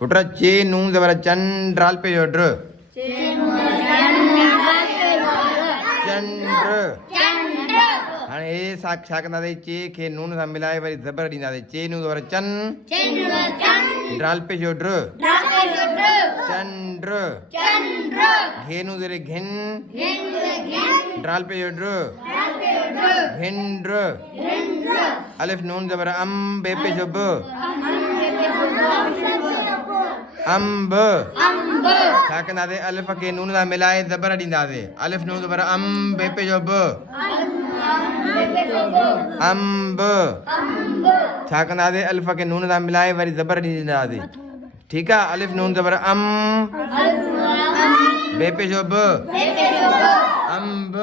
पुत्र चे नून जबर चन ड्राल पे जोड़ चंद्र हाँ ये साक्षात ना दे चे के नून सा मिलाए वरी जबर डी ना दे चे नून जबर चन ड्राल पे जोड़ चंद्र घे नून जरे घिन ड्राल पे जोड़ घिंद्र अलिफ नून जबर बे पे जोब अम्ब छाकना दे अलिफ के नून दा मिलाए जबर ॾींदा दे अलिफ नून जबर बे पे जो ब अम्ब छाकना दे अलिफ के नून दा मिलाए वरी जबर ॾींदा दे ठीक है अलिफ नून जबर बे पे जो ब अम्ब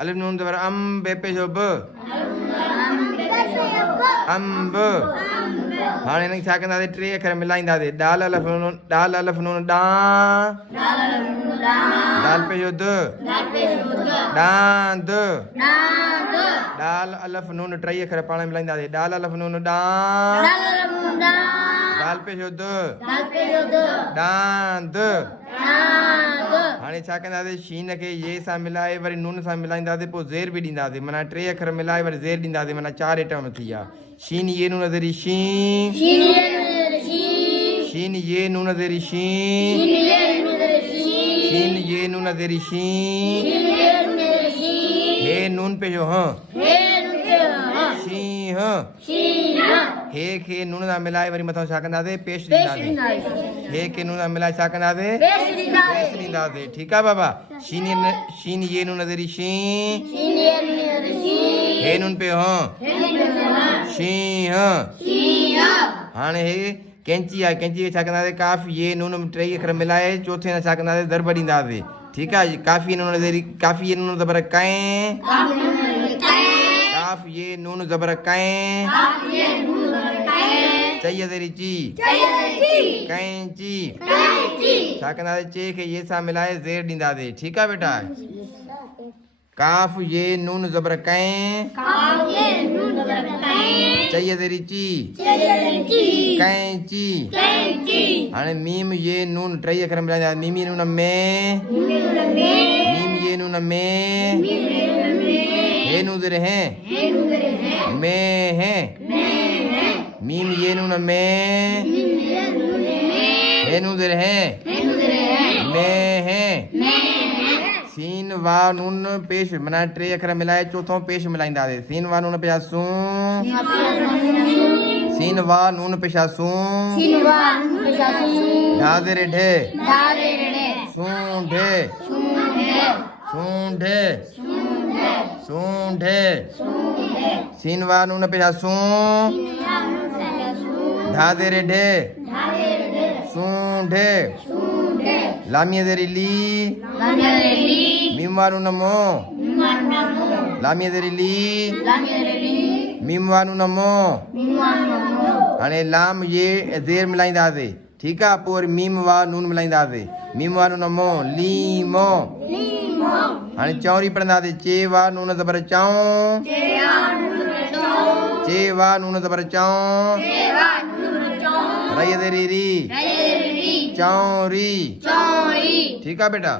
अलिफ नून जबर बे पे जो ब अम्ब हाँ इन्हें छा कंदा दे टे अखर मिलाईंदा दे डाल अलिफ नून डा डाल पे जो द डांद डाल अलिफ नून टे अखर पाण मिलाईंदा दे डाल अलिफ नून डा डाल पे जो द डांद हाणे छा कंदा दे शीन के ये सां मिलाए वरी नून सां मिलाईंदा दे पोइ ज़ेर बि ॾींदा दे माना टे अखर मिलाए वरी ज़ेर ॾींदा दे माना 4 आइटम थी विया शीन ये नून ज़ेरी शी शीन ये नून ज़ेरी शी शीन ये नून ज़ेरी शी हे नून पे जो हाँ शी हाँ हे के नून सां मिलाए वरी मथां छा कंदा दे पेश ॾींदा दे हे के नून सां मिलाए छा कंदा दे पेश ॾींदा दे ठीकु आहे बाबा शीन ये नून ज़ेरी शी हे नून पे हाँ शी हाँ हाणे हे कैंची आहे कैंची छा कंदा दे काफ़ ये नून टे अखर मिलाए चौथे सां छा कंदा दे ज़रब ॾींदा दे ठीकु आहे काफ़ी नून ज़ेरी काफ़ी ये नून ज़बर कैं काफ़ ये नून ज़बर कैं चई ज़ेरी ची कैंची छा कंदा दे चे खे ये सां मिलाए ज़ेर ॾींदा दे ठीकु आहे बेटा काफ़ ये नून ज़बर कैं चई ज़ेरी ची कैंची हाणे मीम ये नून टे अखर मिलाईंदा मीम ये नून में मीम ये नून में हे नून ज़ेरे हैं में हैं मीम ये नून में हे नून ज़ेरे हैं में हैं सीन वा नून पेश माना टे अखर मिलाए चौथों पेश मिलाईंदा दे सीन वा नून पेशा सूं सीन वा नून पेशा सूं ढा ज़ेरे ढे सूंढे सूंढे सूंढे सीन वा नून पेशा सूं ढा ज़ेरे ढे सूंढे लामिया ज़ेरी ली मीम वा नून मो लामिया ज़ेरी ली मीम वा नून मो हाणे लाम ये ज़ेर मिलाईंदासीं ठीकु आहे पोइ वरी मीम वा नून मिलाईंदासीं मीम वा नून मो लीमो हाणे चौरी पढ़ंदासीं चे वा नून ज़बर चऊं चे वा नून ज़बर चऊं रई ज़ेरी री चौरी ठीकु आहे बेटा।